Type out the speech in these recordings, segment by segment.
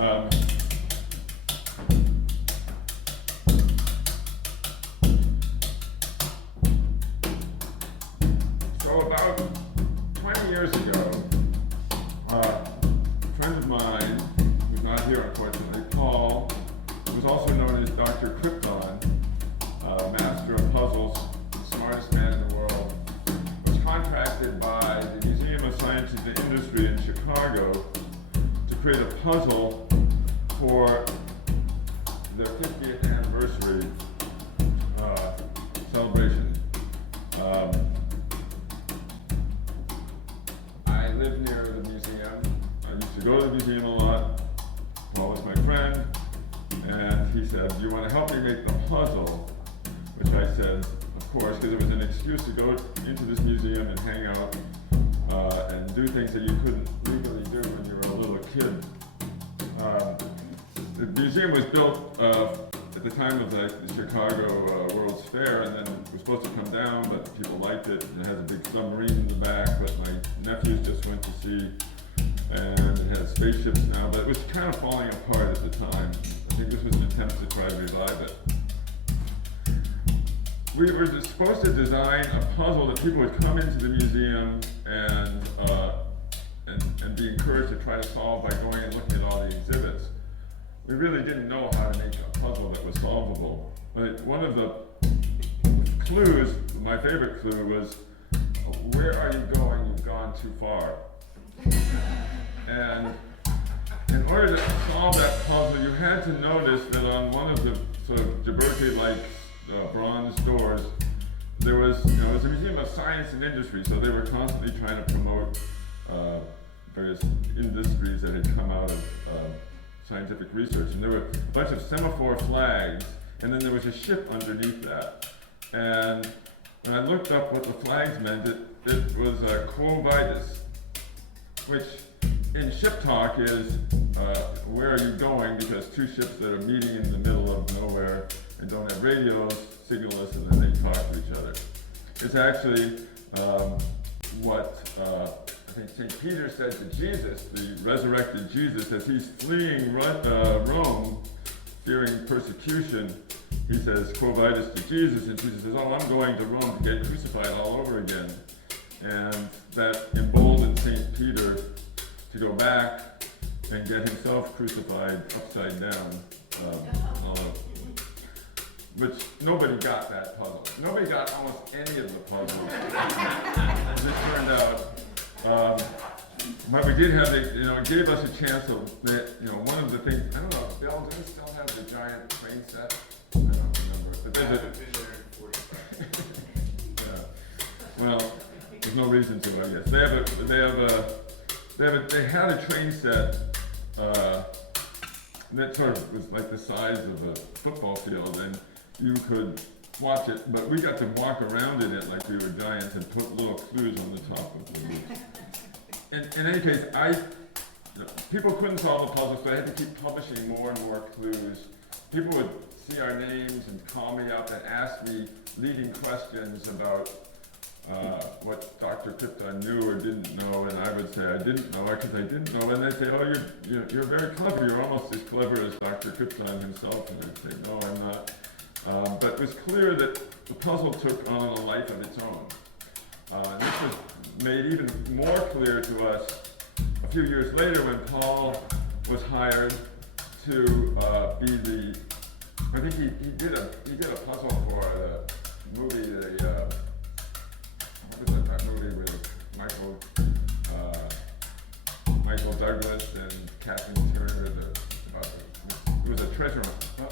So about 20 years ago, a friend of mine, who's not here unfortunately, Paul, who was also known as Dr. Krypton, master of puzzles, the smartest man in the world, was contracted by the Museum of Science and Industry in Chicago to create a puzzle for their 50th anniversary celebration. I live near the museum. I used to go to the museum a lot. Paul was my friend, and he said, "Do you want to help me make the puzzle?" Which I said, of course, because it was an excuse to go into this museum and hang out and do things that you couldn't legally do when you were a little kid. The museum was built at the time of the Chicago World's Fair, and then it was supposed to come down, but people liked it. It has a big submarine in the back, but my nephews just went to see, and it has spaceships now, but it was kind of falling apart at the time. I think this was an attempt to try to revive it. We were supposed to design a puzzle that people would come into the museum and be encouraged to try to solve by going and looking at all the exhibits. We really didn't know how to make a puzzle that was solvable. But one of the clues, my favorite clue, was, where are you going? You've gone too far. And in order to solve that puzzle, you had to notice that on one of the sort of Jaberke-like bronze doors, there was, it was a museum of science and industry, so they were constantly trying to promote various industries that had come out of scientific research. And there were a bunch of semaphore flags, and then there was a ship underneath that. And when I looked up what the flags meant, it was Quo Vadis, which in ship talk is where are you going, because two ships that are meeting in the middle of nowhere and don't have radios signal us, and then they talk to each other. It's actually what I think St. Peter said to Jesus, the resurrected Jesus, as he's fleeing Rome, fearing persecution. He says, "Quo vadis" to Jesus, and Jesus says, "Oh, I'm going to Rome to get crucified all over again." And that emboldened St. Peter to go back and get himself crucified upside down. Which nobody got that puzzle. Nobody got almost any of the puzzles. As it turned out. But we did have it gave us a chance of, one of the things, I don't know, Bill, do we still have the giant train set? I don't remember. But there's yeah. Well, there's no reason to, I guess. They had a train set that sort of was like the size of a football field, and you could watch it, but we got to walk around in it like we were giants and put little clues on the top of the roof. In any case, people couldn't solve the puzzle, so I had to keep publishing more and more clues. People would see our names and call me up and ask me leading questions about what Dr. Krypton knew or didn't know, and I would say I didn't know because I didn't know, and they'd say, "Oh, you're very clever. You're almost as clever as Dr. Krypton himself," and I'd say, "No, I'm not." But it was clear that the puzzle took on a life of its own. This was made even more clear to us a few years later when Paul was hired to be the. I think he did a puzzle for the movie. What was that movie with Michael Douglas and Kathleen Turner? It was a treasure hunt. No.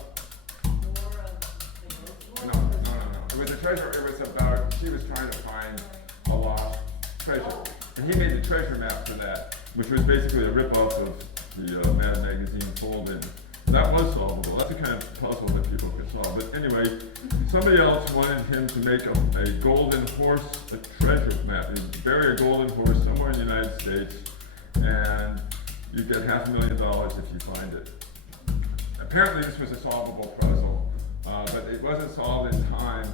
It was a treasure. It was about, she was trying to find a lost treasure. And he made the treasure map for that, which was basically a rip-off of the Mad Magazine fold-in. That was solvable. That's the kind of puzzle that people could solve. But anyway, somebody else wanted him to make a golden horse, a treasure map. You'd bury a golden horse somewhere in the United States, and you get $500,000 if you find it. Apparently this was a solvable puzzle, but it wasn't solved in time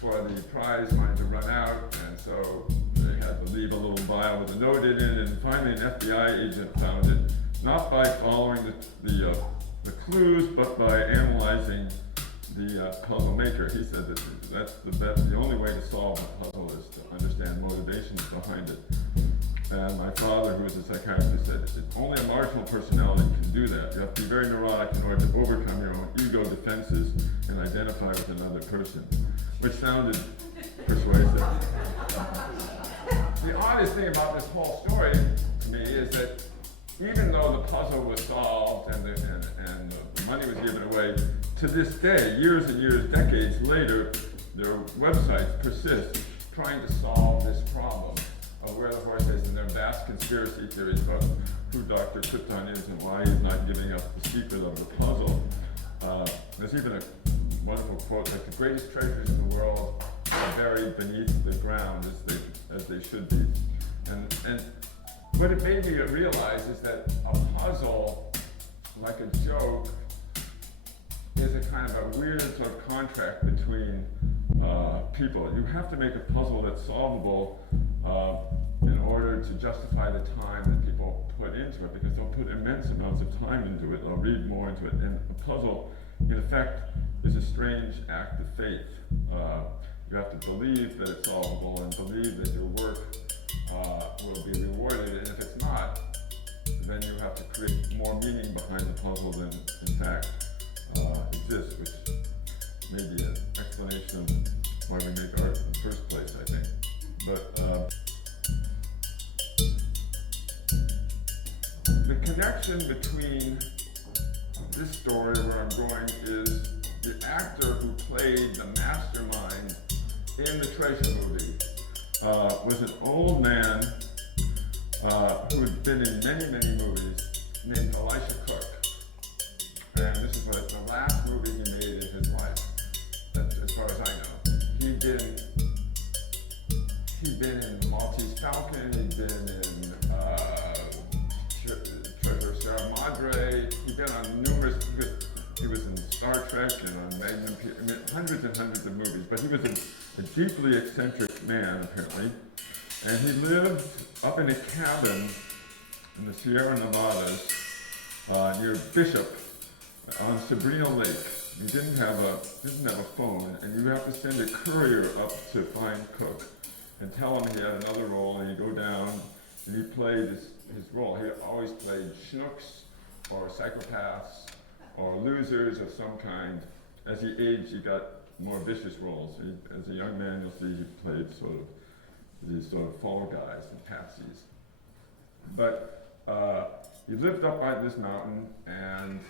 for the prize money to run out, and so they had to leave a little vial with a note in it, and finally an FBI agent found it not by following the clues, but by analyzing the puzzle maker. He said that that's the only way to solve a puzzle is to understand motivations behind it. And my father, who was a psychiatrist, said only a marginal personality can do that. You have to be very neurotic in order to overcome your own ego defenses and identify with another person, which sounded persuasive. The oddest thing about this whole story to me is that even though the puzzle was solved and the money was given away, to this day, years and years, decades later, their websites persist trying to solve this problem of where the horse is, and there are vast conspiracy theories about who Dr. Krypton is and why he's not giving us the secret of the puzzle. There's even a wonderful quote that the greatest treasures in the world are buried beneath the ground as they should be. And what it made me realize is that a puzzle, like a joke, is a kind of a weird sort of contract between people. You have to make a puzzle that's solvable in order to justify the time that people put into it, because they'll put immense amounts of time into it, they'll read more into it, and a puzzle, in effect, is a strange act of faith. You have to believe that it's solvable and believe that your work will be rewarded, and if it's not, then you have to create more meaning behind the puzzle than in fact exists, which may be an explanation of why we make art in the first place, I think. But the connection between this story where I'm going is the actor who played the mastermind in the Treasure movie was an old man who had been in many, many movies named Elisha Cook. And this is what the last movie he made in his life, as far as I know. He'd been in The Maltese Falcon, he'd been in Treasure of Sierra Madre, he'd been on numerous, he was in Star Trek and on Magnum, hundreds and hundreds of movies, but he was a deeply eccentric man, apparently. And he lived up in a cabin in the Sierra Nevadas near Bishop on Sabrina Lake. He didn't have a phone, and you have to send a courier up to find Cook and tell him he had another role, and he'd go down and he played his role. He always played schnooks or psychopaths or losers of some kind. As he aged, he got more vicious roles. As a young man, you'll see he played these sort of fall guys and patsies. But he lived up by this mountain and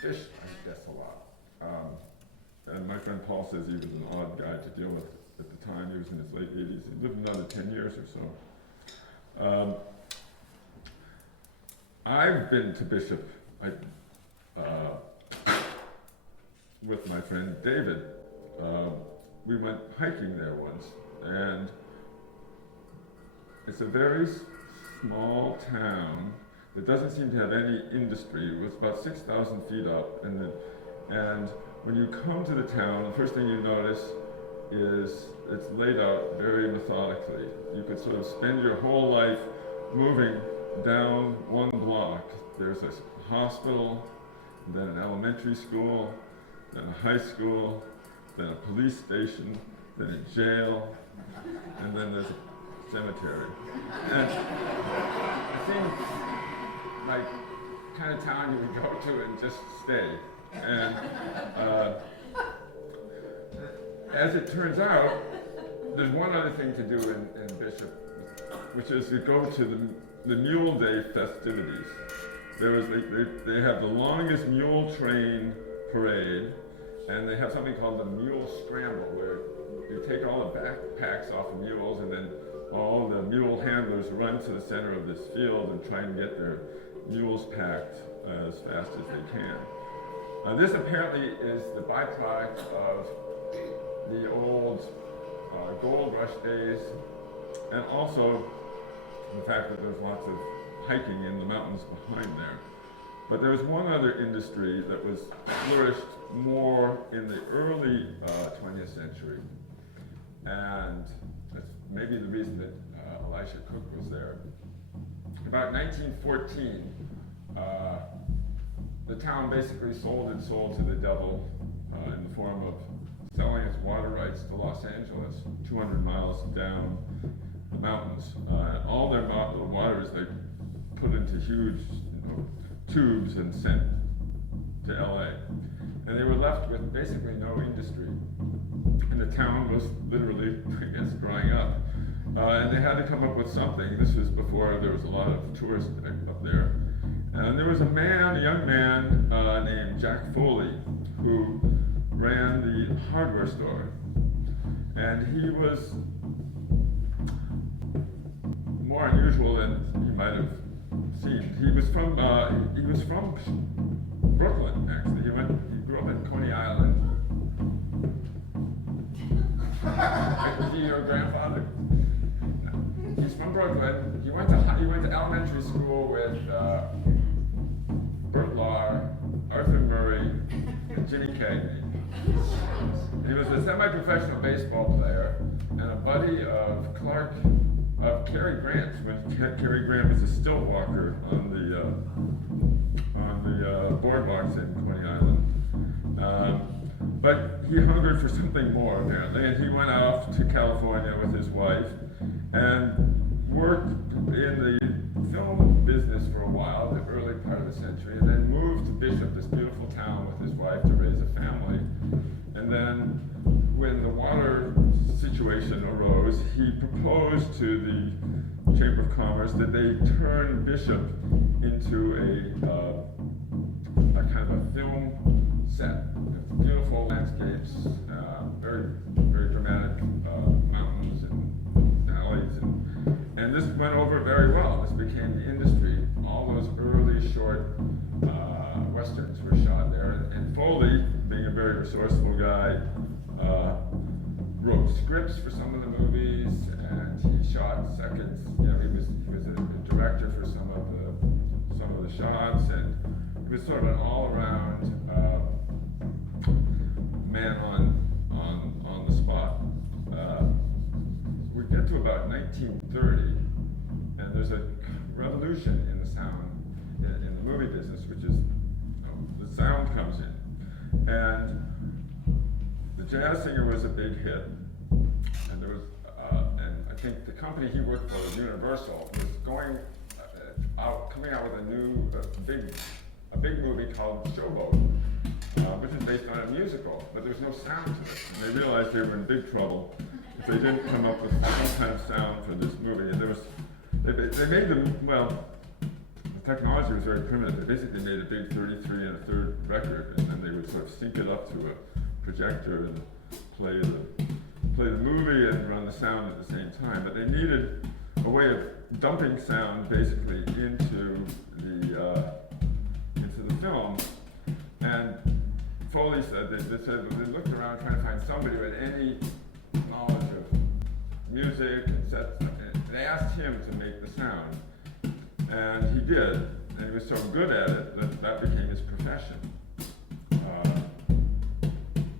fished, I guess, a lot. And my friend Paul says he was an odd guy to deal with at the time. He was in his late 80s. He lived another 10 years or so. I've been to Bishop with my friend David. We went hiking there once, and it's a very small town that doesn't seem to have any industry. It was about 6,000 feet up, and when you come to the town, the first thing you notice is it's laid out very methodically. You could sort of spend your whole life moving down one block. There's a hospital, then an elementary school, then a high school, then a police station, then a jail, and then there's a cemetery. And it seemed like kind of town you would go to and just stay. And as it turns out, there's one other thing to do in Bishop, which is to go to the Mule Day festivities. They have the longest mule train parade, and they have something called the Mule Scramble, where you take all the backpacks off the mules, and then all the mule handlers run to the center of this field and try and get their mules packed as fast as they can. This apparently is the byproduct of the old gold rush days, and also the fact that there's lots of hiking in the mountains behind there. But there was one other industry that was flourished more in the early 20th century, and that's maybe the reason that Elisha Cook was there. about 1914, the town basically sold its soul to the devil in the form of selling its water rights to Los Angeles, 200 miles down the mountains. All their waters they put into huge tubes and sent to LA. And they were left with basically no industry. And the town was literally, I guess, drying up. And they had to come up with something. This was before there was a lot of tourists up there. And there was a young man named Jack Foley, who ran the hardware store. And he was more unusual than you might have seen. He was from Brooklyn, actually. He grew up in Coney Island. Was he your grandfather? He's from Brooklyn. He went to elementary school with Bert Lahr, Arthur Murray, and Jimmy Cagney. He was a semi-professional baseball player and a buddy of Cary Grant, when Cary Grant was a stilt walker on the boardwalks in Coney Island. But he hungered for something more, apparently, and he went off to California with his wife and worked in the film business for a while, the early part of the century, and then moved to Bishop, this beautiful town, with his wife to raise a family. And then when the water situation arose, he proposed to the Chamber of Commerce that they turn Bishop into a kind of a film set. Beautiful landscapes, very, very dramatic mountains and valleys, and this went over very well. This became the industry. All those early short westerns were shot there, and Foley, being a very resourceful guy, wrote scripts for some of the movies, and he shot seconds. You know, he was a director for some of the shots, and he was sort of an all-around man on the spot. We get to about 1930, and there's a revolution in the sound in the movie business, which is the sound comes in, and the Jazz Singer was a big hit, and there was and I think the company he worked for, Universal, was coming out with a big movie called Showboat, which is based on a musical, but there's no sound to it. And they realized they were in big trouble if they didn't come up with some kind of sound for this movie. And they made them, well, the technology was very primitive. They basically made a big 33 1/3 record, and then they would sort of sync it up to a projector and play the movie and run the sound at the same time. But they needed a way of dumping sound basically into the film. And Foley said they looked around trying to find somebody who had any knowledge of music and sets. And they asked him to make the sound, and he did. And he was so good at it that became his profession.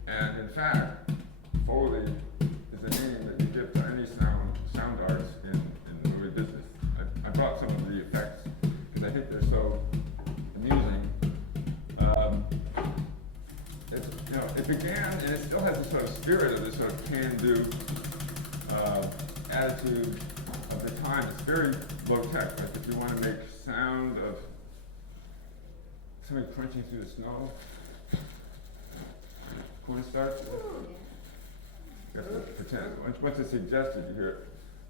And in fact, Foley is a name that you give to any sound artist in the movie business. I brought some of the effects because I think they're so amusing. It began, and it still has this sort of spirit of this sort of can-do attitude of the time. It's very low-tech. Like if you want to make sound of something crunching through the snow, cornstarch. You have to pretend. Once it's suggested, you hear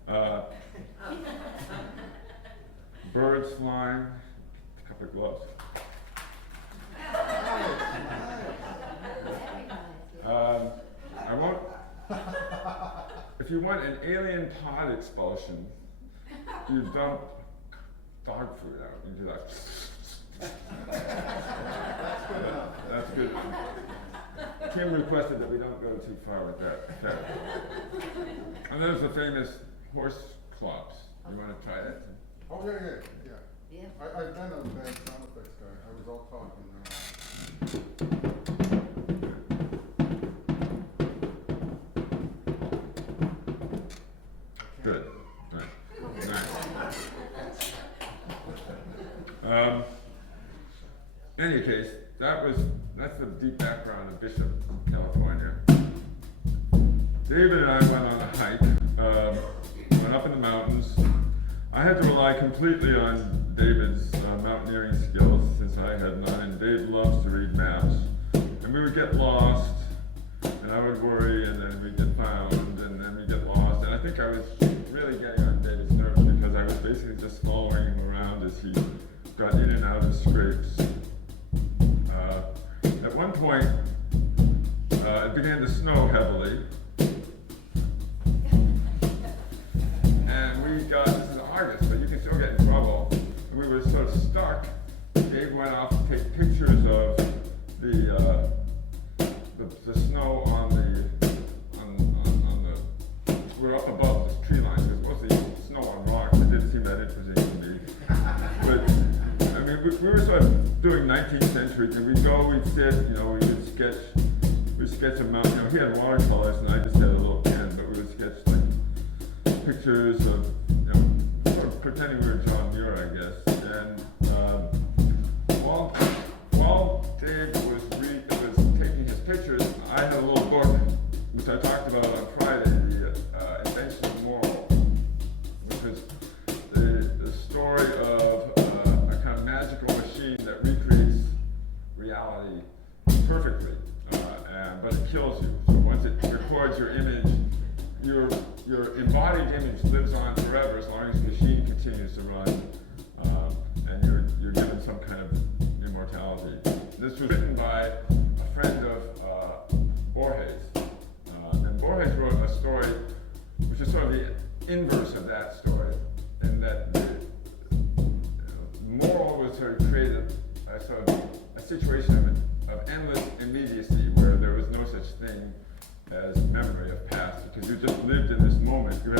it. Birds flying, a couple of gloves. I won't. If you want an alien pod expulsion, you dump dog food out. You do that. That's good. Tim requested that we don't go too far with that. And there's the famous horse clops. You want to try that? Oh yeah. I've been a bad sound effects guy. I was all talking. Good. Nice. In any case, that's the deep background of Bishop, California. David and I went on a hike, went up in the mountains. I had to rely completely on David's mountaineering skills since I had none, and Dave loves to read maps. And we would get lost, and I would worry, and then we'd get found, and then we'd get lost. And I think I was really getting on David's nerves because I was basically just following him around as he got in and out of scrapes. At one point, it began to snow heavily. And we got, this is August, but you can still get in trouble. And we were sort of stuck. Dave went off to take pictures of the snow on the, we're up above the tree line, so it's mostly snow on rocks. It didn't seem that interesting to me. But, I mean, we were sort of doing 19th century thing. We'd go, we'd sit, we'd sketch a mountain. He had watercolors and I just had a little pen, but we would sketch like pictures of, sort of pretending we were John Muir, I guess. And while Dave was taking his pictures, I had a little book, which I talked about on Friday, the Invention of Moral, which was the story of a kind of magical machine that recreates reality perfectly, but it kills you. So once it records your image, your embodied image lives on forever as long as the machine continues to run, and you're given some kind of immortality. This was written by a friend of Borges, and Borges wrote a story which is sort of the inverse of that story, in that the moral was to create a situation of endless immediacy where there was no such thing as memory of past, because you just lived in this moment. You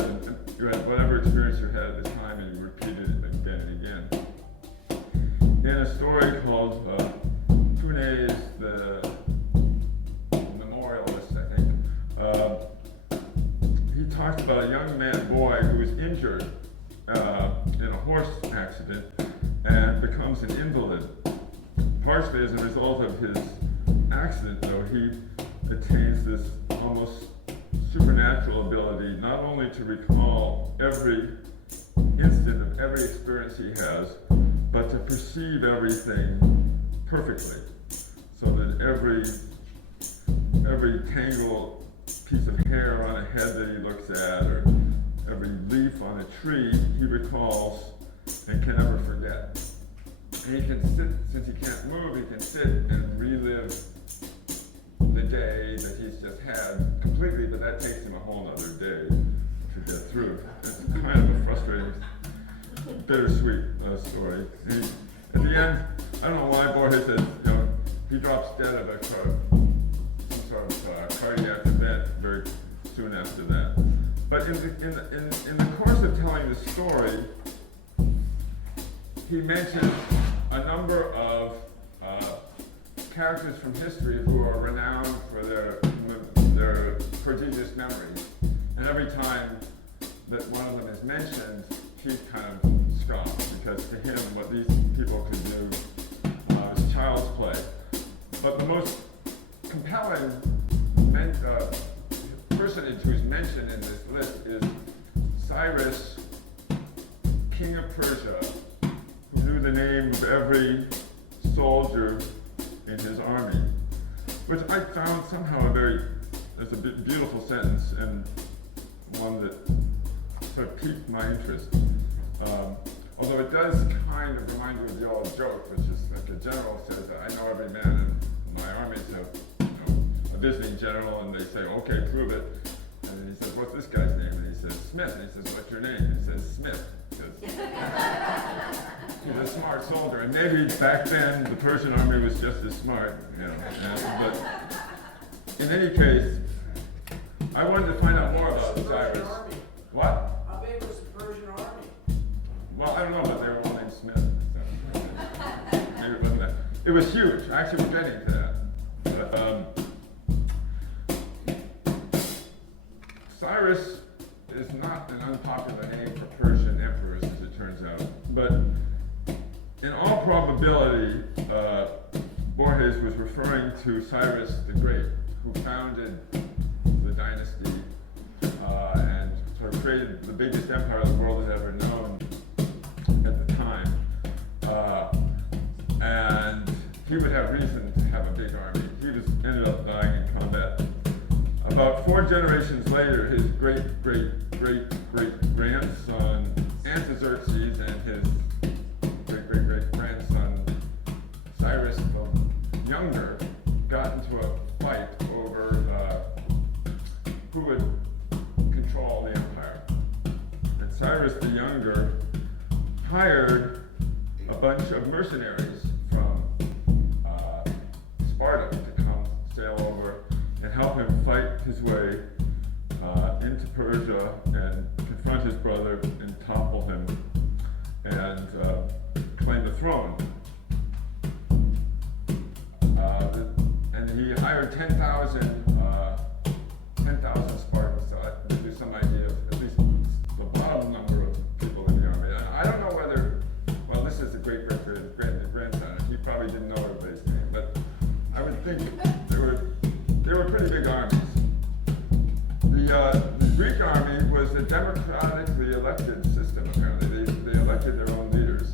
had whatever experience you had at the time, and you repeated it again and again. In a story called Pune's The Memorialist, I think, he talks about a young boy who was injured in a horse accident and becomes an invalid. Partially as a result of his accident, though, he attains this almost supernatural ability not only to recall every instant of every experience he has, but to perceive everything perfectly, so that every tangled piece of hair on a head that he looks at, or every leaf on a tree, he recalls and can never forget. And he can sit, since he can't move, he can sit and relive the day that he's just had completely, but that takes him a whole other day to get through. It's kind of a frustrating, bittersweet story. At the end, I don't know why Borges says, he drops dead of some sort of cardiac event very soon after that. But in the course of telling the story, he mentions a number of characters from history who are renowned for their prodigious memories. And every time that one of them is mentioned, he kind of scoffs, because to him what these people can do is child's play. But the most compelling personage who's mentioned in this list is Cyrus, king of Persia, who knew the name of every soldier in his army, which I found somehow it's a beautiful sentence, and one that sort of piqued my interest. Although it does kind of remind you of the old joke, which is like a general says, I know every man in my army is a visiting general, and they say, okay, prove it. And then he says, what's this guy's name? And he says, Smith. And he says, what's your name? And he says, Smith. Because he's a smart soldier. And maybe back then the Persian army was just as smart, But in any case, I wanted to find out more about Cyrus. What? How big was the Persian army? Well, I don't know, but they were all named Smith. So maybe it wasn't that. It was huge. Actually, we're getting to that. But, Cyrus is not an unpopular name for Persian emperors, as it turns out. But in all probability, Borges was referring to Cyrus the Great, who founded the dynasty and sort of created the biggest empire the world had ever known at the time. And he would have reason to have a big army. He ended up dying in combat. About 4 generations later, his great-great-great-great-grandson, Artaxerxes, and his great-great-great-grandson, Cyrus the Younger, got into a fight over who would control the empire. And Cyrus the Younger hired a bunch of mercenaries from Sparta to come sail over and help him fight his way into Persia and confront his brother and topple him and claim the throne. And he hired 10,000 Spartans, so that gives you some idea of at least the bottom number of people in the army. And I don't know whether, well, this is a great-grandson, and he probably didn't know everybody's name, but I would think they were pretty big armies. The Greek army was a democratically elected system, apparently. They elected their own leaders.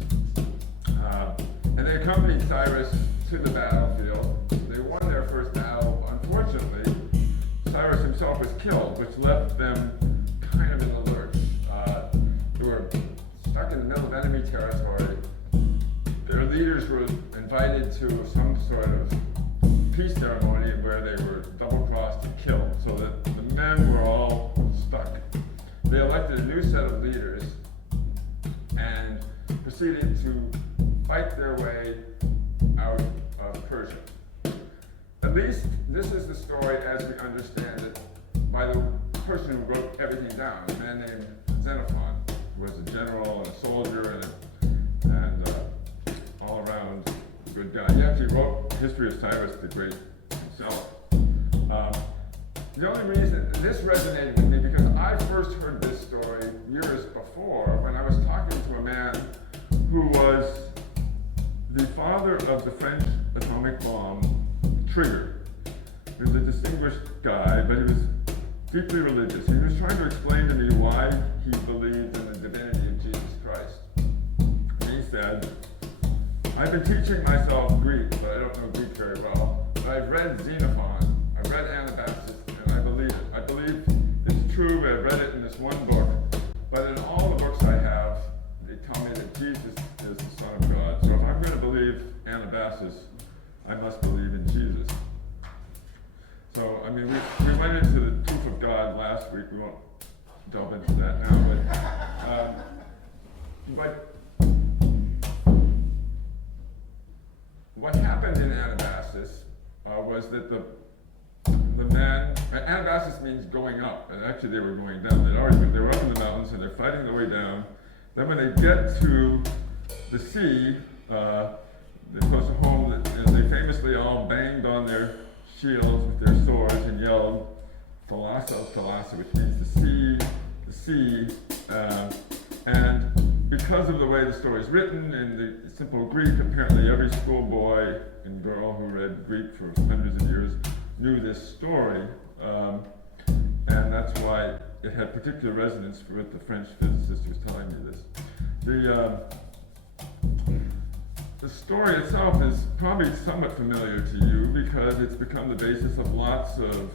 And they accompanied Cyrus to the battlefield. They won their first battle. Unfortunately, Cyrus himself was killed, which left them kind of in the lurch. They were stuck in the middle of enemy territory. Their leaders were invited to some sort of peace ceremony where they were double-crossed and killed, so that the men were all stuck. They elected a new set of leaders and proceeded to fight their way out of Persia. At least this is the story as we understand it by the person who wrote everything down, a man named Xenophon, who was a general and a soldier and all around good guy. He actually wrote the history of Cyrus the Great himself. The only reason this resonated with me because I first heard this story years before when I was talking to a man who was the father of the French atomic bomb trigger. He was a distinguished guy, but he was deeply religious. He was trying to explain to me why he believed in the divinity of Jesus Christ. And he said, I've been teaching myself Greek, but I don't know Greek very well. But I've read Xenophon, I've read Anabasis, and I believe it. I believe it's true, I've read it in this one book. But in all the books I have, they tell me that Jesus is the Son of God. So if I'm going to believe Anabasis, I must believe in Jesus. So, I mean, we went into the truth of God last week. We won't delve into that now, but what happened in Anabasis was that the men, Anabasis means going up, and actually they were going down. They were up in the mountains and they're fighting their way down. Then when they get to the sea, they're close to home, and they famously all banged on their shields with their swords and yelled, Thalassa, Thalassa, which means the sea. And because of the way the story is written in the simple Greek, apparently every schoolboy and girl who read Greek for hundreds of years knew this story. And that's why it had particular resonance with the French physicist who was telling me this. The story itself is probably somewhat familiar to you because it's become the basis of lots of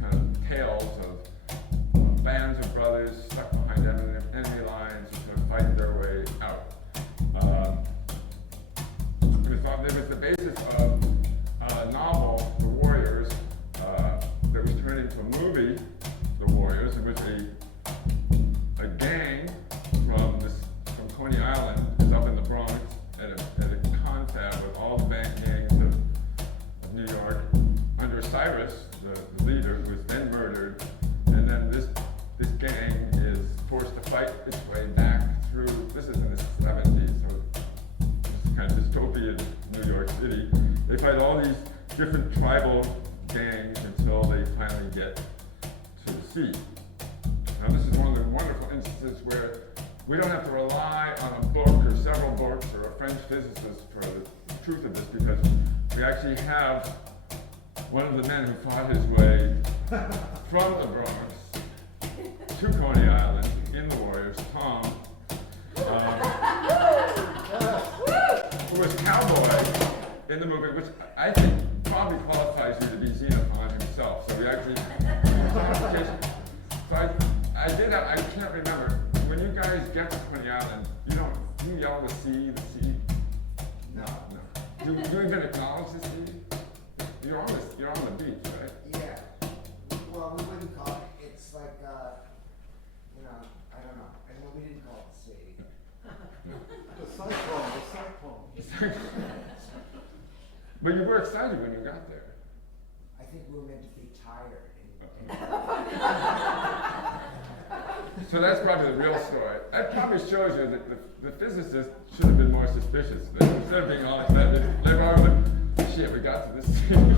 kind of tales of bands of brothers stuck behind enemy lines who sort of fight their way out. It was the basis of a novel, The Warriors, that was turned into a movie, The Warriors. It was a gang from Coney Island, is up in the Bronx, at a confab with all the gangs of New York under Cyrus, the leader, who was then murdered, and then this gang is forced to fight its way back through. This is in the 70s, so it's kind of dystopian New York City. They fight all these different tribal gangs until they finally get to the sea. Now this is one of the wonderful instances where we don't have to rely on a book or several books or a French physicist for the truth of this, because we actually have one of the men who fought his way from the Bronx to Coney Island in the Warriors, Tom, who was cowboy in the movie, which I think probably qualifies you to be Xenophon himself. So we actually, so I can't remember, when you guys get to Coney Island, do you yell the sea? No. Do you even acknowledge the sea? You're on the beach, right? Yeah. Well, we wouldn't call it. It's like, I don't know. We didn't call it the city. The cyclone. But you were excited when you got there. I think we were meant to be tired. So that's probably the real story. That probably shows you that the physicists should have been more suspicious. Instead of being all excited, they're probably like, shit, we got to this scene.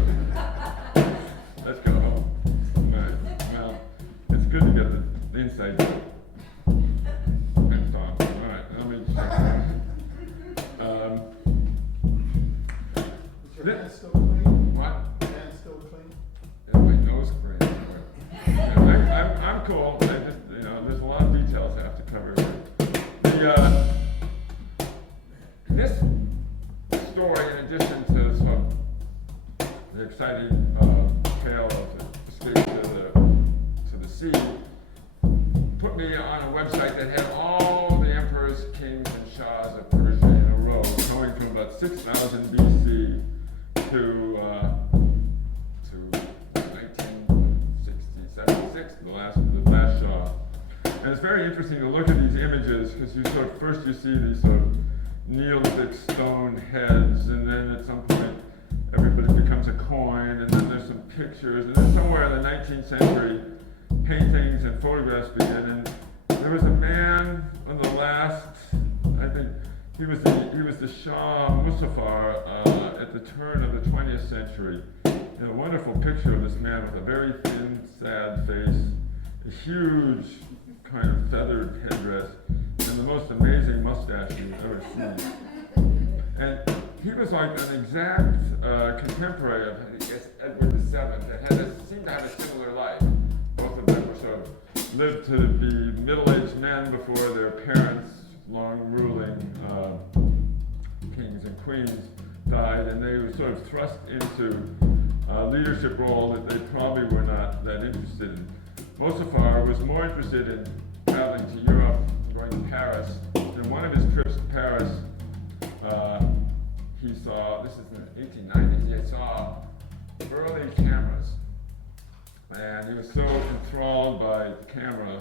Let's go home. All right. Well, it's good to get the inside joke. And Tom. All right, let me check. Is your hand still clean? What? Hand still clean? Yeah, my nose clean. I'm cool. I just, there's a lot of details I have to cover. This story, in addition to sort of the exciting tale of the escape to the sea, put me on a website that had all the emperors, kings, and shahs of Persia in a row, going from about 6000 BC to 1976, the last Shah. And it's very interesting to look at these images, because first you see these sort of Neolithic stone heads, and then at some point everybody becomes a coin, and then there's some pictures, and then somewhere in the 19th century paintings and photographs begin. And there was a man on the last, I think he was the Shah Muzaffar at the turn of the 20th century. A wonderful picture of this man with a very thin, sad face, a huge kind of feathered headdress, and the most amazing mustache you've ever seen. And he was like an exact contemporary of, I guess, Edward VII, that seemed to have a similar life. Both of them were sort of lived to be middle-aged men before their parents, long-ruling kings and queens, died, and they were sort of thrust into a leadership role that they probably were not that interested in. Muzaffar was more interested in traveling to Europe, going to Paris. In one of his trips to Paris, he saw, this is in the 1890s, he saw early cameras. And he was so enthralled by the camera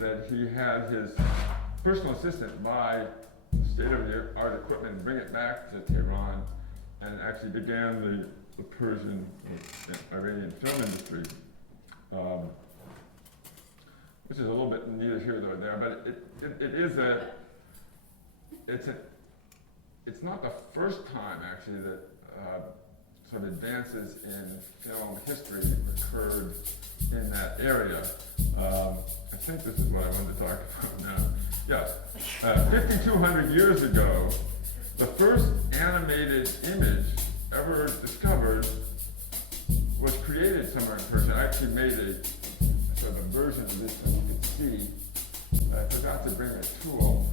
that he had his personal assistant buy state-of-the-art equipment and bring it back to Tehran, and actually began the Persian or Iranian film industry, which is a little bit neither here nor there, but it's not the first time actually that sort of advances in film history occurred in that area. I think this is what I wanted to talk about now. Yes, 5,200 years ago, the first animated image ever discovered was created somewhere in Persia. I actually made a sort of a version of this that you could see. I forgot to bring a tool.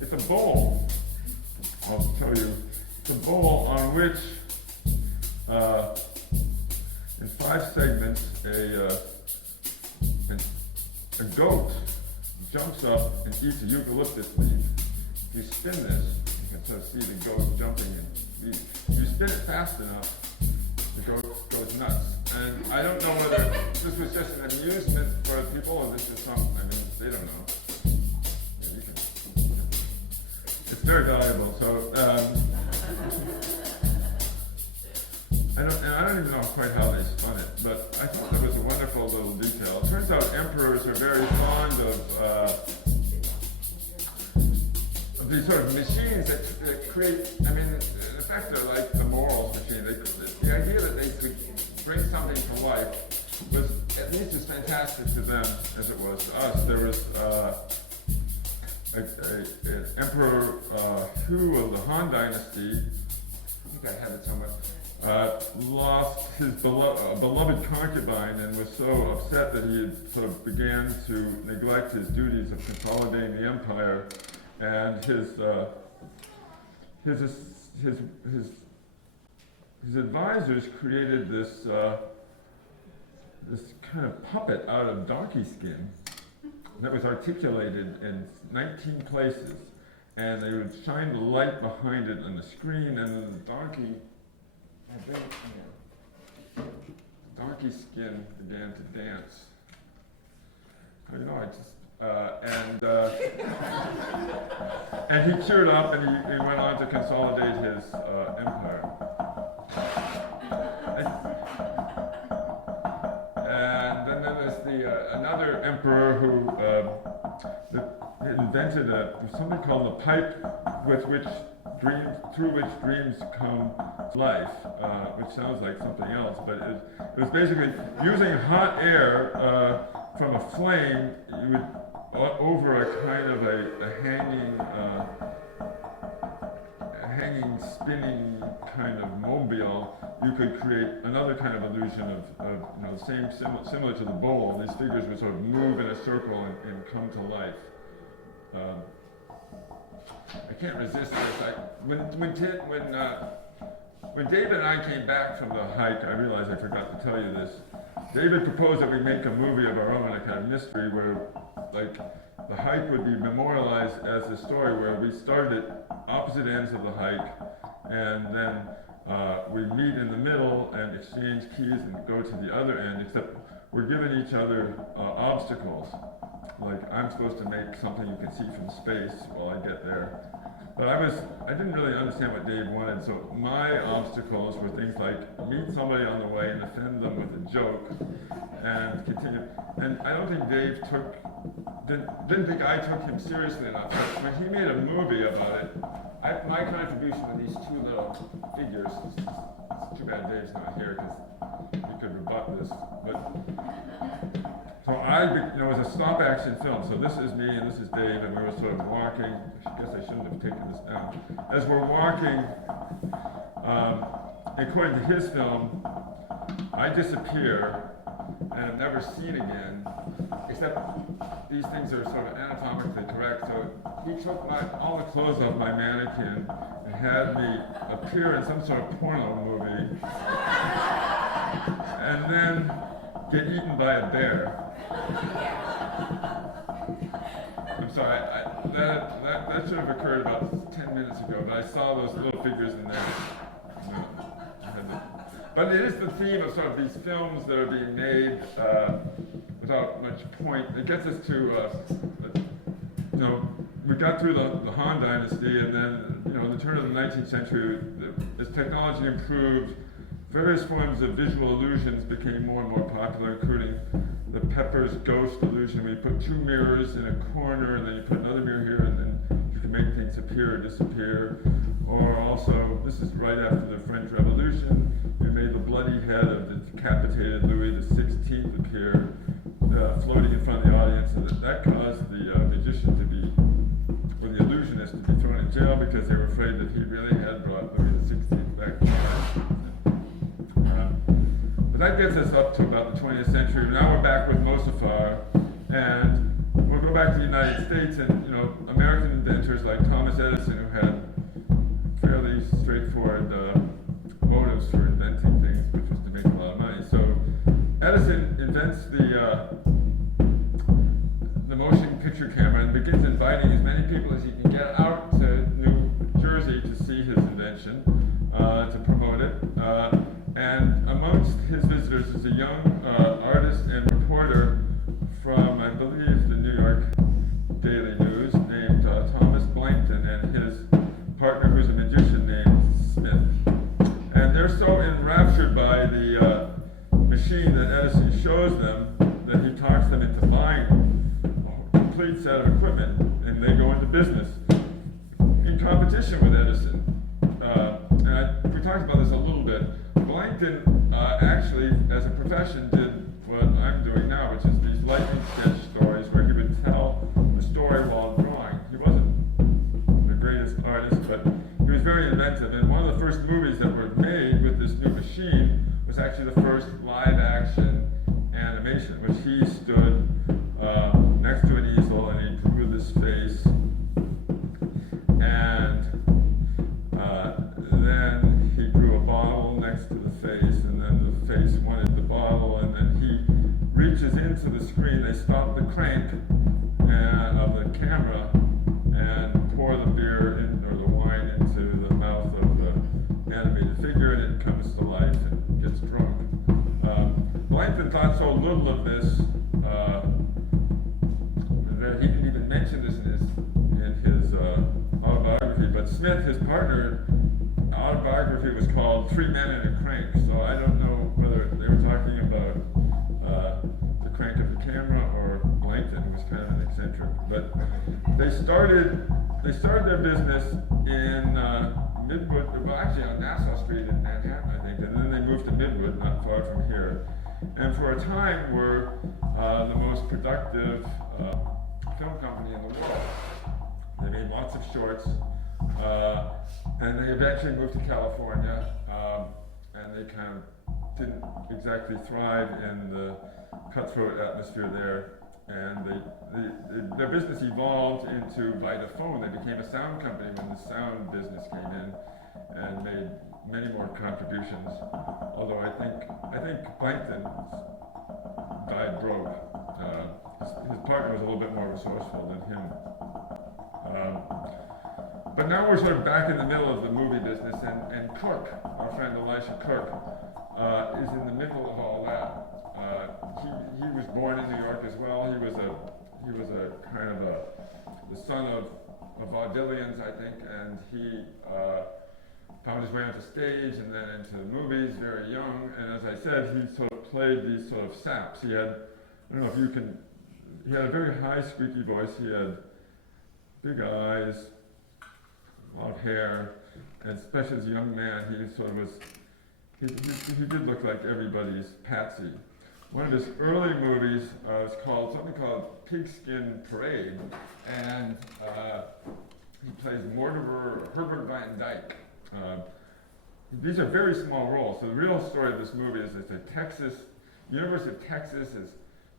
It's a bowl. I'll show you. It's a bowl on which, in 5 segments, a goat jumps up and eats a eucalyptus leaf. If you spin this, you can sort of see the goat jumping in. If you spin it fast enough, the goat goes nuts. And I don't know whether this was just an amusement for people or this is they don't know. Yeah, you can. It's very valuable. So, I don't even know quite how they spun it, but I thought that was a wonderful little detail. It turns out emperors are very fond of these sort of machines that create, in effect they're like the morals machine. The idea that they could bring something to life was at least as fantastic to them as it was to us. There was an Emperor Hu of the Han Dynasty, I think I have it somewhere, lost his beloved concubine and was so upset that he had sort of began to neglect his duties of consolidating the empire, and his advisors created this kind of puppet out of donkey skin that was articulated in 19 places, and they would shine the light behind it on the screen, and then the donkey skin began to dance. I know, and he cheered up, and he went on to consolidate his empire. And then there's another emperor who invented something called the pipe through which dreams come to life, which sounds like something else, but it was basically using hot air from a flame. You would over a kind of a hanging, spinning kind of mobile, you could create another kind of illusion of similar to the bowl. These figures would sort of move in a circle and come to life. I can't resist this. When David and I came back from the hike, I realized I forgot to tell you this. David proposed that we make a movie of our own, a kind of mystery where, like, the hike would be memorialized as a story where we started at opposite ends of the hike, and then we meet in the middle and exchange keys and go to the other end, except we're giving each other obstacles. Like, I'm supposed to make something you can see from space while I get there. But I didn't really understand what Dave wanted, so my obstacles were things like meet somebody on the way and offend them with a joke and continue. And I don't think Dave didn't think I took him seriously enough. But when he made a movie about it, my contribution with these two little figures, it's too bad Dave's not here because he could rebut this, but so it was a stop action film. So this is me and this is Dave, and we were sort of walking. I guess I shouldn't have taken this down. As we're walking, according to his film, I disappear and am never seen again, except these things are sort of anatomically correct. So he took all the clothes off my mannequin and had me appear in some sort of porno movie, and then get eaten by a bear. I'm sorry, that should have occurred about 10 minutes ago, but I saw those little figures in there. But it is the theme of sort of these films that are being made without much point. It gets us to, we got through the Han Dynasty, and then, the turn of the 19th century, as technology improved, various forms of visual illusions became more and more popular, including the Pepper's ghost illusion, where you put two mirrors in a corner, and then you put another mirror here, and then you can make things appear or disappear. Or also, this is right after the French Revolution, we made the bloody head of the decapitated Louis XVI appear, floating in front of the audience, and that caused the magician or the illusionist to be thrown in jail because they were afraid that he really had brought Louis XVI back to life. But that gets us up to about the 20th century. Now we're back with Mosafar, and we'll go back to the United States, and American inventors like Thomas Edison, who had fairly straightforward motives for inventing things, which was to make a lot of money. So Edison invents the motion picture camera and begins inviting as many people as he can get out to New Jersey to see his invention, to promote it. And amongst his visitors is a young artist and reporter from, I believe, the New York Daily News, named Thomas Blankton, and his partner, who's a magician named Smith. And they're so enraptured by the machine that Edison shows them that he talks them into buying a complete set of equipment, and they go into business in competition with Edison. And we talked about this a little bit. Blankton actually, as a profession, did what I'm doing now, which is these lightning sketch stories where he would tell the story while drawing. He wasn't very inventive, and one of the first movies that were made with this new machine was actually the first live action animation, which he stood next to an easel and he drew this face, and then he drew a bottle next to the face, and then the face wanted the bottle, and then he reaches into the screen. They stop the crank of the camera and pour the beer in, or the wine into the mouth of the animated figure, and it comes to life and gets drunk. Blankton thought so little of this that he didn't even mention this in his autobiography. But Smith, his partner, autobiography was called Three Men and a Crank. So I don't know whether they were talking about the crank of the camera or Blankton, who was kind of an eccentric. But they started their business in Midwood, well actually on Nassau Street in Manhattan, I think, and then they moved to Midwood, not far from here. And for a time were the most productive film company in the world. They made lots of shorts, and they eventually moved to California, and they kind of didn't exactly thrive in the cutthroat atmosphere there. And their business evolved into Vitaphone. They became a sound company when the sound business came in and made many more contributions. Although I think Plankton died broke. His partner was a little bit more resourceful than him. But now we're sort of back in the middle of the movie business, and Cook, our friend Elisha Cook, is in the middle of all that. He was born in New York as well. He was a kind of the son of vaudevillians, I think, and he found his way onto stage and then into movies very young. And as I said, he sort of played these sort of saps. He had, I don't know if you can, he had a very high squeaky voice. He had big eyes, a lot of hair, and especially as a young man, he sort of was, he did look like everybody's patsy. One of his early movies was something called Pigskin Parade, and he plays Mortimer Herbert Van Dyke. These are very small roles. So the real story of this movie is that University of Texas is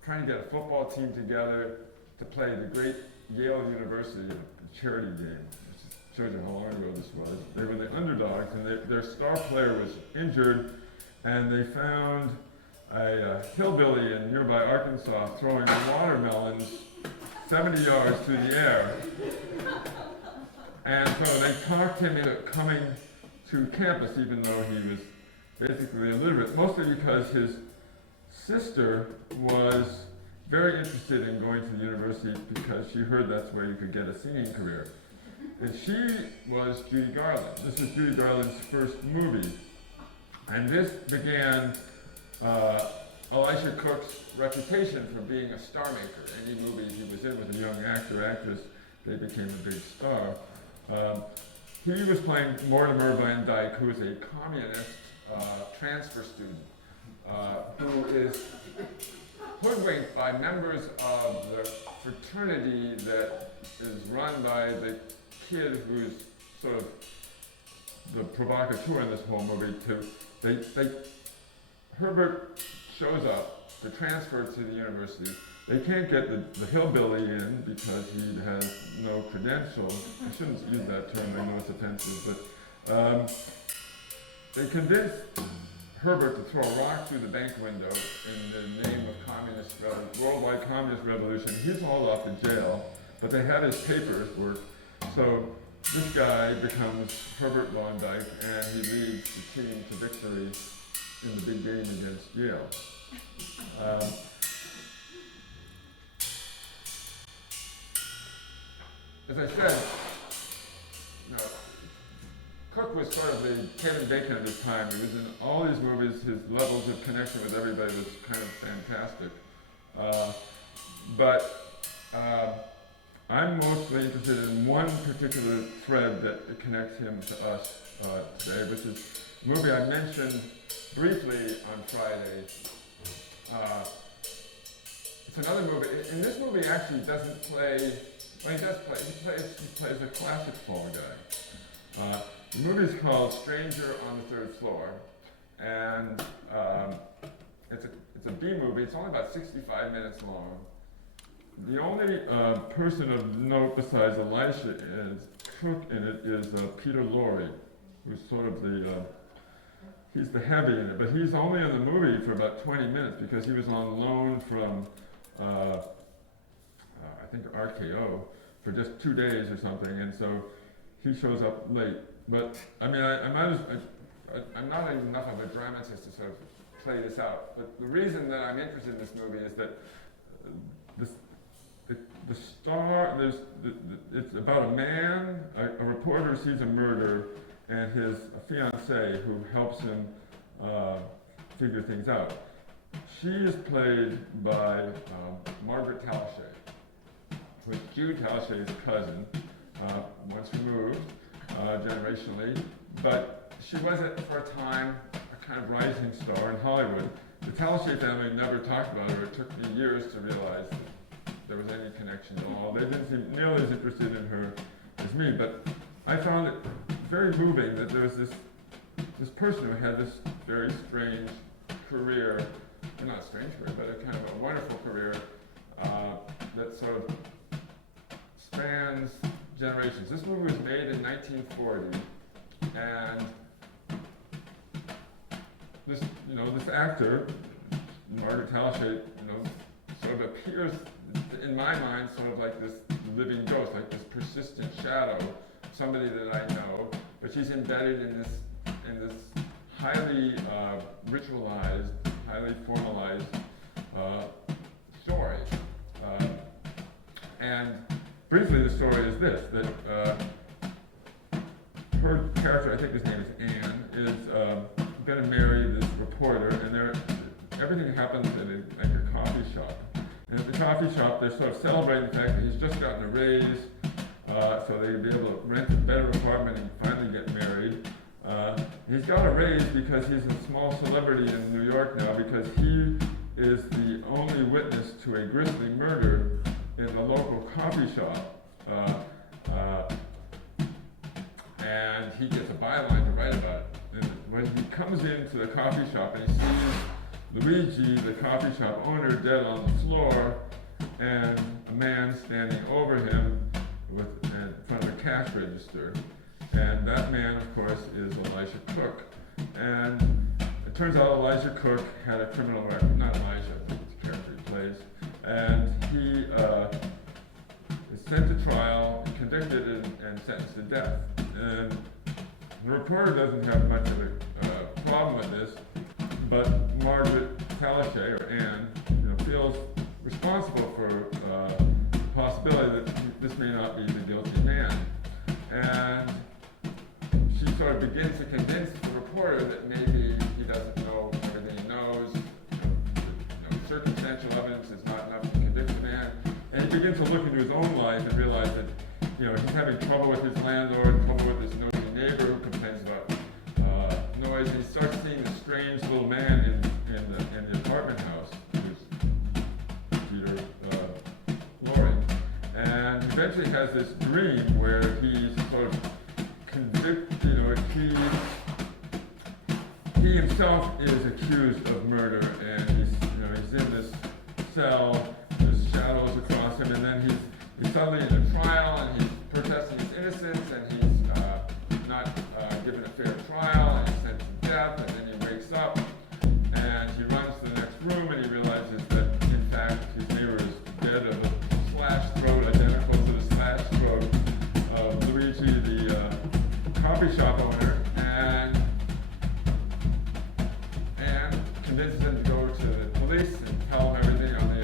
trying to get a football team together to play the great Yale University charity game. Which shows you how long ago this was. They were the underdogs, and their star player was injured, and they found a hillbilly in nearby Arkansas throwing watermelons 70 yards through the air. And so they talked him into coming to campus, even though he was basically illiterate, mostly because his sister was very interested in going to the university because she heard that's where you could get a singing career. And she was Judy Garland. This was Judy Garland's first movie. And this began Elisha Cook's reputation for being a star maker. Any movie he was in with a young actor, actress, they became a big star. He was playing Mortimer Van Dyke, who is a communist transfer student, who is hoodwinked by members of the fraternity that is run by the kid who's sort of the provocateur in this whole movie. Herbert shows up to transfer to the university. They can't get the hillbilly in because he has no credentials. I shouldn't use that term, I know it's offensive, but they convince Herbert to throw a rock through the bank window in the name of worldwide communist revolution. He's hauled off to jail, but they have his papers work. So this guy becomes Herbert Van Dyke, and he leads the team to victory in the big game against Yale. As I said, Cook was sort of the Kevin Bacon of his time. He was in all these movies. His levels of connection with everybody was kind of fantastic. But I'm mostly interested in one particular thread that connects him to us today, which is a movie I mentioned briefly on Friday. It's another movie. In this movie, he actually doesn't play. Well, he does play. He plays a classic fall guy. The movie's called Stranger on the Third Floor, and it's a B movie. It's only about 65 minutes long. The only person of note besides Elisha is Cook in it is Peter Lorre, who's sort of he's the heavy in it, but he's only in the movie for about 20 minutes because he was on loan from I think RKO for just 2 days or something, and so he shows up late. But I mean, I'm not enough of a dramatist to sort of play this out. But the reason that I'm interested in this movie is that the star, it's about a man, a reporter sees a murder, and his fiancée who helps him figure things out. She is played by Margaret Talichet, who is Jude Talichet's cousin, once removed, generationally, but she was for a time a kind of rising star in Hollywood. The Talichet family never talked about her. It took me years to realize that there was any connection at all. They didn't seem nearly as interested in her as me, but I found it very moving that there was this person who had this very strange career, well, not a strange career, but a kind of a wonderful career that sort of spans generations. This movie was made in 1940, and this actor, Margaret Talichet, sort of appears in my mind sort of like this living ghost, like this persistent shadow, somebody that I know, but she's embedded in this highly ritualized, highly formalized story. And briefly, the story is this: that her character, I think his name is Anne, is going to marry this reporter, and everything happens in a coffee shop. And at the coffee shop, they're sort of celebrating the fact that he's just gotten a raise, so they'll be able to rent a better apartment and finally get married. He's got a raise because he's a small celebrity in New York now, because he is the only witness to a grisly murder in the local coffee shop. And he gets a byline to write about it. And when he comes into the coffee shop and he sees Luigi, the coffee shop owner, dead on the floor, and a man standing over him in front of a cash register. And that man, of course, is Elisha Cook. And it turns out Elisha Cook had a criminal record, not Elijah, but the character he plays. And he is sent to trial, convicted, and sentenced to death. And the reporter doesn't have much of a problem with this, but Margaret Talichet, or Anne, feels responsible for the possibility that this may not be the guilty man. And she sort of begins to convince the reporter that maybe he doesn't know everything he knows. Circumstantial evidence is not enough to convict the man. And he begins to look into his own life and realize that he's having trouble with his landlord, trouble with his nosy neighbor who complains about noise. And he starts seeing this strange little man in the apartment house, who's Peter Lorre. And he eventually has this dream where he's sort of convicted, he himself is accused of murder, and he's in this cell, there's shadows across him, and then he's suddenly in a trial, and he's protesting his innocence, and he's not given a fair trial, and he's sent to death, and then he wakes up, and he runs to the next room, and he realizes that, in fact, his neighbor is dead of a slashed throat, identical to the slashed throat of Luigi, the coffee shop owner, and convinces him to go to the police and tell them everything on the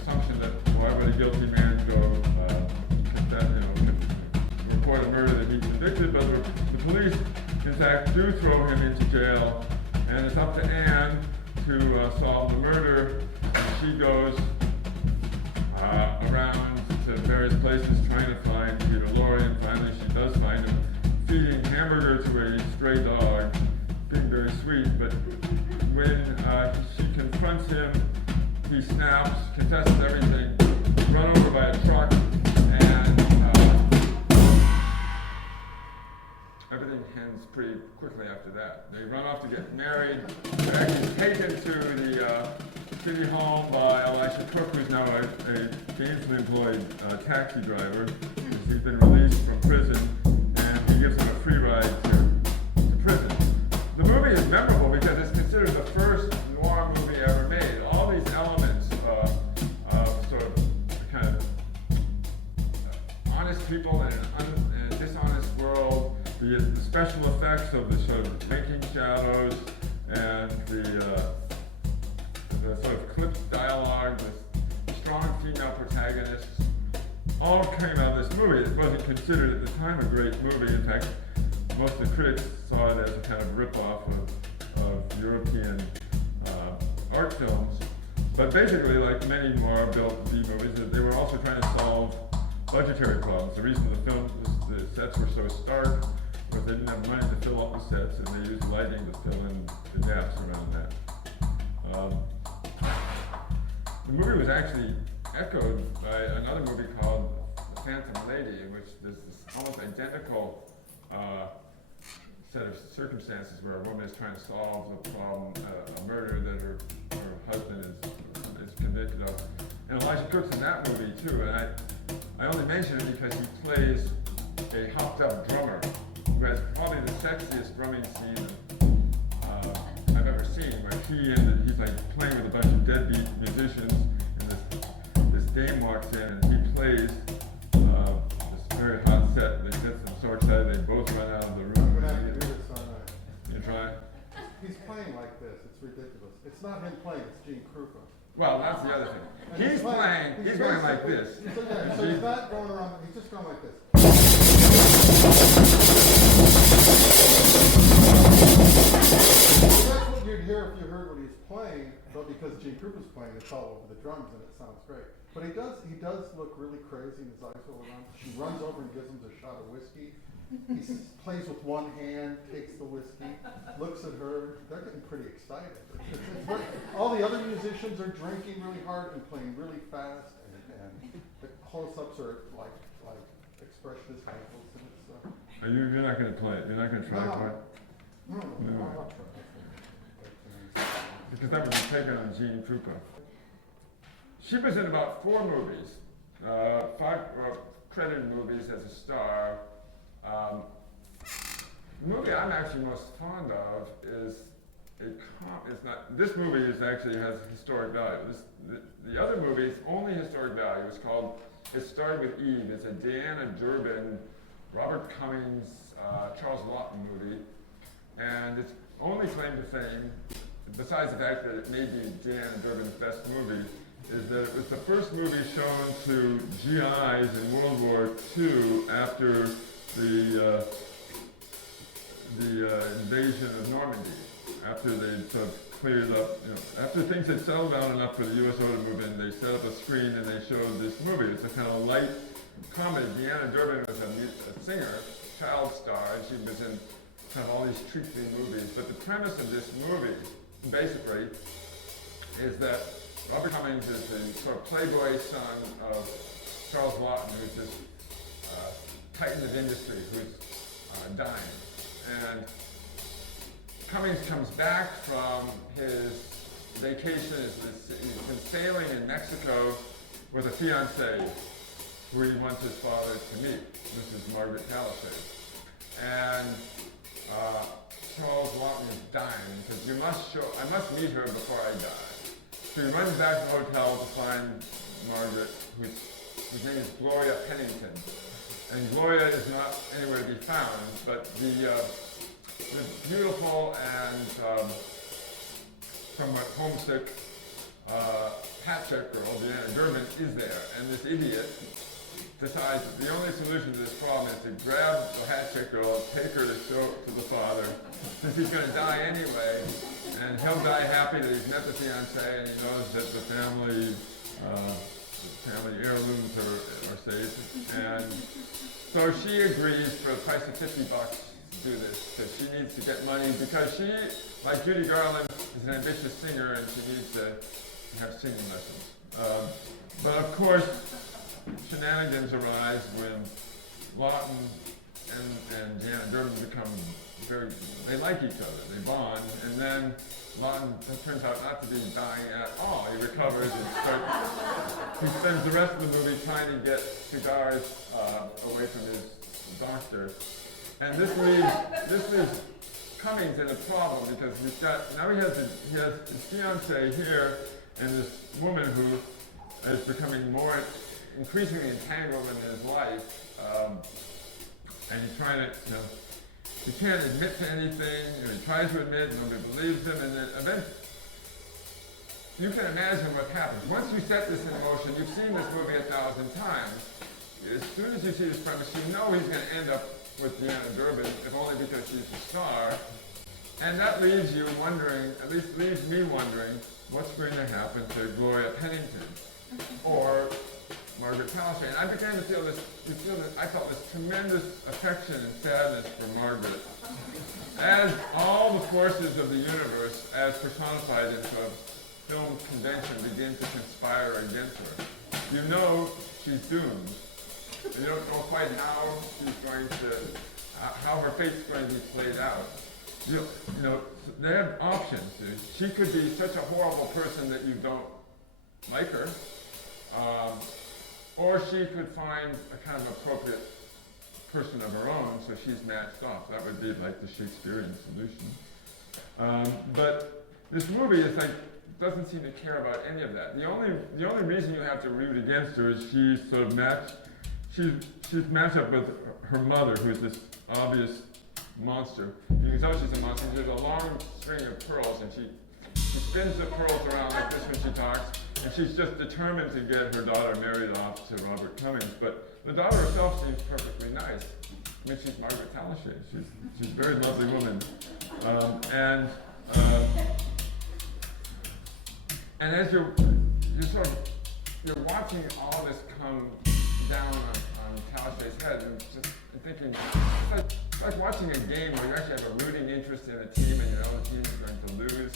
assumption that why would a guilty man go report a murder that he's convicted, but the police, in fact, do throw him into jail, and it's up to Anne to solve the murder, and she goes around to various places trying to find Peter Lorre, and finally she does find him feeding hamburger to a stray dog, being very sweet, but when she confronts him, he snaps, confesses everything, run over by a truck, and everything everything ends pretty quickly after that. They run off to get married. They're actually taken to the city hall by Elisha Cook, who's now a gainfully employed taxi driver. He's been released from prison, and he gives them a free ride to prison. The movie is memorable because it's considered the first noir movie ever made. All these elements of sort of kind of honest people in a dishonest world, the special effects of the sort of making shadows and the sort of clipped dialogue with strong female protagonists, all came out of this movie. It wasn't considered at the time a great movie. In fact, most of the critics saw it as a kind of rip-off of European art films. But basically, like many noir-built B-movies, they were also trying to solve budgetary problems. The reason the sets were so stark was they didn't have money to fill up the sets, and they used lighting to fill in the gaps around that. The movie was actually echoed by another movie called The Phantom Lady, in which there's this almost identical set of circumstances where a woman is trying to solve the problem, a murder that her husband is convicted of. And Elisha Cook's in that movie too, and I only mention it because he plays a hopped up drummer who has probably the sexiest drumming scene I've ever seen, where he's like playing with a bunch of deadbeat musicians, and this dame walks in and he plays this very hot set that gets them so excited they both run out of the room. I'm gonna have to do this on You try? He's playing like this, it's ridiculous. It's not him playing, it's Gene Krupa. Well, that's the other thing. And He's going like this. So he's not going around, he's just going like this. That's what you'd hear if you heard what he's playing, but because Gene Krupa's playing, it's all over the drums and it sounds great. But he does look really crazy and his eyes roll around. She runs over and gives him a shot of whiskey. He plays with one hand, takes the whiskey, looks at her. They're getting pretty excited. All the other musicians are drinking really hard and playing really fast, and the close-ups are like expressionist angles, and it's. You're not going to play it. You're not going to try to play it. No. Because that would be taken on Gene Krupa. She was in about 4 movies, 5 credited movies as a star. The movie I'm actually most fond of is this movie has historic value. The other movie's only historic value is called It Started With Eve. It's a Deanna Durbin, Robert Cummings, Charles Lawton movie, and its only claim to fame, besides the fact that it may be Deanna Durbin's best movie, is that it was the first movie shown to GIs in World War II after the invasion of Normandy, after they sort of cleared up, after things had settled down enough for the U.S. order to move in, they set up a screen and they showed this movie. It's a kind of light comedy. Deanna Durbin was a singer, child star, and she was in kind of all these treacly movies. But the premise of this movie, basically, is that Robert Cummings is the sort of playboy son of Charles Lawton, who's this titan of industry who's dying. And Cummings comes back from his vacation. He's been sailing in Mexico with a fiancée who he wants his father to meet. This is Margaret Palisade. And Charles Lawton is dying. He says, I must meet her before I die. So he runs back to the hotel to find Margaret, whose name is Gloria Pennington. And Gloria is not anywhere to be found, but the beautiful and somewhat homesick hat check girl, Deanna Durbin, is there. And this idiot decides that the only solution to this problem is to grab the hat check girl, take her to show to the father, since he's going to die anyway, and he'll die happy that he's met the fiancée and he knows that the family heirlooms are safe. And so she agrees for the price of $50 to do this, because she needs to get money, because she, like Judy Garland, is an ambitious singer and she needs to have singing lessons. But of course, shenanigans arise when Lawton and Janet Durbin become they like each other, they bond, and then Lawton turns out not to be dying at all. He recovers and he spends the rest of the movie trying to get cigars away from his doctor. And this leaves Cummings in a problem because he has his fiancée here and this woman who is becoming more increasingly entangled in his life. And he's trying to, he can't admit to anything, he tries to admit, nobody believes him, and then eventually, you can imagine what happens. Once you set this in motion, you've seen this movie 1,000 times. As soon as you see this premise, you know he's going to end up with Janet Durbin, if only because she's a star. And that leaves you wondering, at least leaves me wondering, what's going to happen to Gloria Pennington or Margaret Palaszczuk. And I began to feel I felt this tremendous affection and sadness for Margaret. As all the forces of the universe, as personified into a film convention, begin to conspire against her. You know she's doomed. You don't know quite how her fate's going to be played out. You know, they have options. She could be such a horrible person that you don't like her, or she could find a kind of appropriate person of her own, so she's matched off. That would be like the Shakespearean solution. But this movie is doesn't seem to care about any of that. The only reason you have to root against her is she's matched up with her mother, who's this obvious monster. You can tell she's a monster. She has a long string of pearls, and she spins the pearls around like this when she talks, and she's just determined to get her daughter married off to Robert Cummings. But the daughter herself seems perfectly nice. I mean, she's Margaret Palaszczuk. She's a very lovely woman. And as you're watching all this come down on Palaszczuk's head and thinking, it's like watching a game where you actually have a rooting interest in a team and you know the team is going to lose.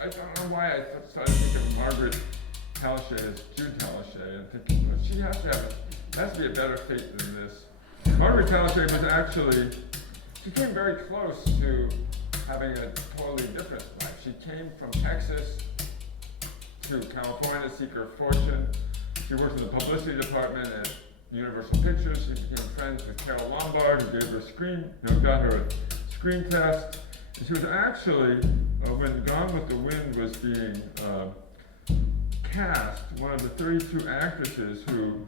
I don't know why I started to think of Margaret Palaszczuk as Jude Palaszczuk and thinking, well, she has to be a better fate than this. Margaret Palaszczuk was actually, she came very close to having a totally different life. She came from Texas to California to seek her fortune. She worked in the publicity department at Universal Pictures. She became friends with Carol Lombard, who gave her got her a screen test. And she was actually, when Gone with the Wind was being cast, one of the 32 actresses who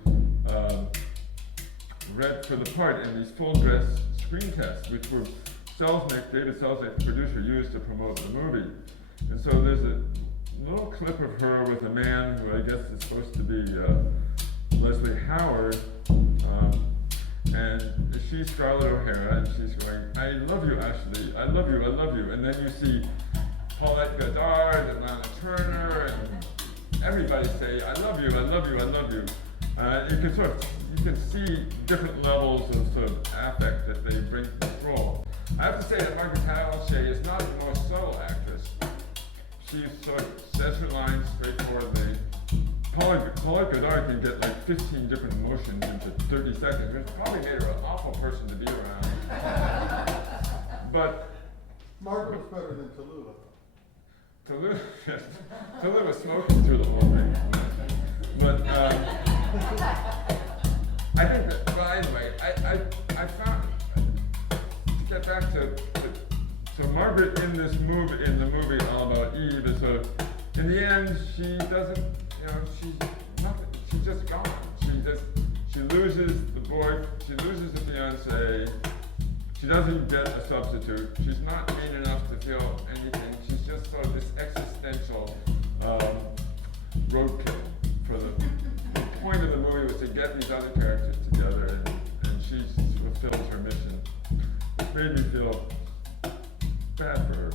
read for the part in these full dress screen tests, which were David Selznick, the producer, used to promote the movie. And so there's a little clip of her with a man who I guess is supposed to be Leslie Howard, and she's Scarlett O'Hara, and she's going, I love you, Ashley, I love you, I love you. And then you see Paulette Goddard and Lana Turner and everybody say, I love you, I love you, I love you. You can see different levels of sort of affect that they bring to this role. I have to say that Margaret Palaszczuk is not the most subtle actress. She sort of says her lines straightforwardly. Paulette Goddard can get like 15 different emotions into 30 seconds, which probably made her an awful person to be around. But Margaret was better than Tallulah. Tallulah was smoking through the whole thing. But I think that, well, anyway, I found, to get back to Margaret in the movie All About Eve is in the end, she doesn't, she's nothing, she's just gone. She loses the boy, she loses the fiancé, she doesn't get a substitute, she's not mean enough to feel anything, she's just sort of this existential roadkill. For the point of the movie was to get these other characters together, and she fulfills her mission. It made me feel bad for her.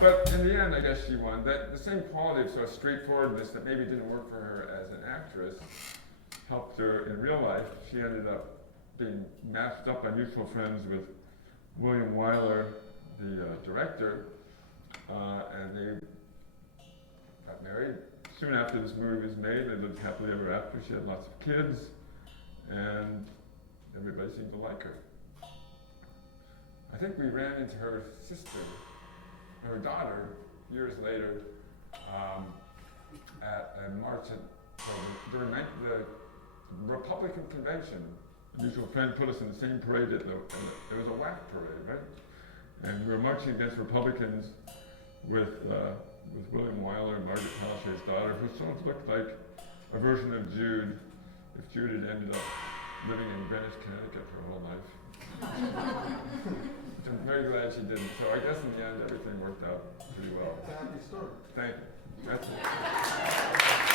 But in the end, I guess she won. The same quality of sort of straightforwardness that maybe didn't work for her as an actress helped her in real life. She ended up being matched up by mutual friends with William Wyler, the director, and they got married. Soon after this movie was made, they lived happily ever after. She had lots of kids, and everybody seemed to like her. I think we ran into her sister, her daughter, years later, at a march during the Republican convention. A mutual friend put us in the same parade it was a WAC parade, right? And we were marching against Republicans with William Wyler, Margaret Palaszczuk's daughter, who sort of looked like a version of Jude, if Jude had ended up living in Greenwich, Connecticut for her whole life. Which I'm very glad she didn't. So I guess in the end everything worked out pretty well. It's a happy story. Thank you. That's it.